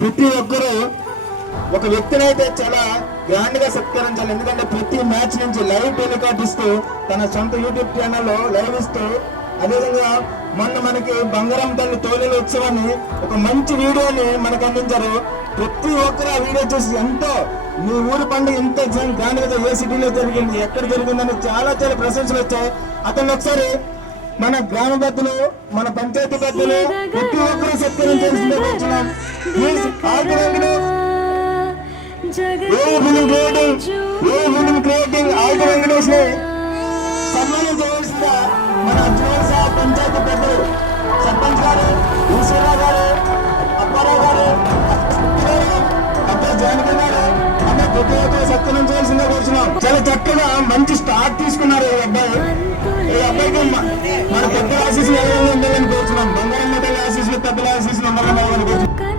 ప్రతి ఒక్కరూ ఒక వ్యక్తిని అయితే చాలా గ్రాండ్ గా సత్కరించాలి. ఎందుకంటే ప్రతి మ్యాచ్ నుంచి లైవ్ టెలికాస్ట్ ఇస్తూ తన సొంత యూట్యూబ్ ఛానల్లో లైవ్ ఇస్తూ, అదేవిధంగా మొన్న మనకి బంగారం తల్లి తోలేలు ఉత్సవాన్ని ఒక మంచి వీడియోని మనకు అందించారు. ప్రతి ఒక్కరు ఆ వీడియో చూసి ఎంతో మీ ఊరి పండుగ ఇంత గ్రాండ్ గా ఏ సిటీలో జరిగింది, ఎక్కడ జరిగిందని చాలా చాలా ప్రశంసలు వచ్చాయి. అతను ఒకసారి మన గ్రామ పెద్దలు, మన పంచాయతీ పెద్దలు ప్రతి ఒక్కరూ సత్కరించాల్సిందే వచ్చినాం. సన్మానం చేయవలసిందిగా మన అర్జున్ సార్ పంచాయతీ పెద్దలు, సర్పంచ్ గారు, ఈశ్వరరావు గారు, అప్పారావు గారు, అబ్బాయి జానకి గారు అన్న ప్రతి ఒక్కరు సత్కరించవలసిందిగా కూర్చున్నాం. చాలా చక్కగా మంచి స్టార్ట్ తీసుకున్నారు ఈ అబ్బాయికి మన పెద్దల ఆశీస్సులు ఎలా ఉండాలని కోరుచున్నాం. బంగారం మెడల్ ఆశీస్సులు, పెద్దల ఆశీస్సులు ఉండాలని కోరుచున్నాం.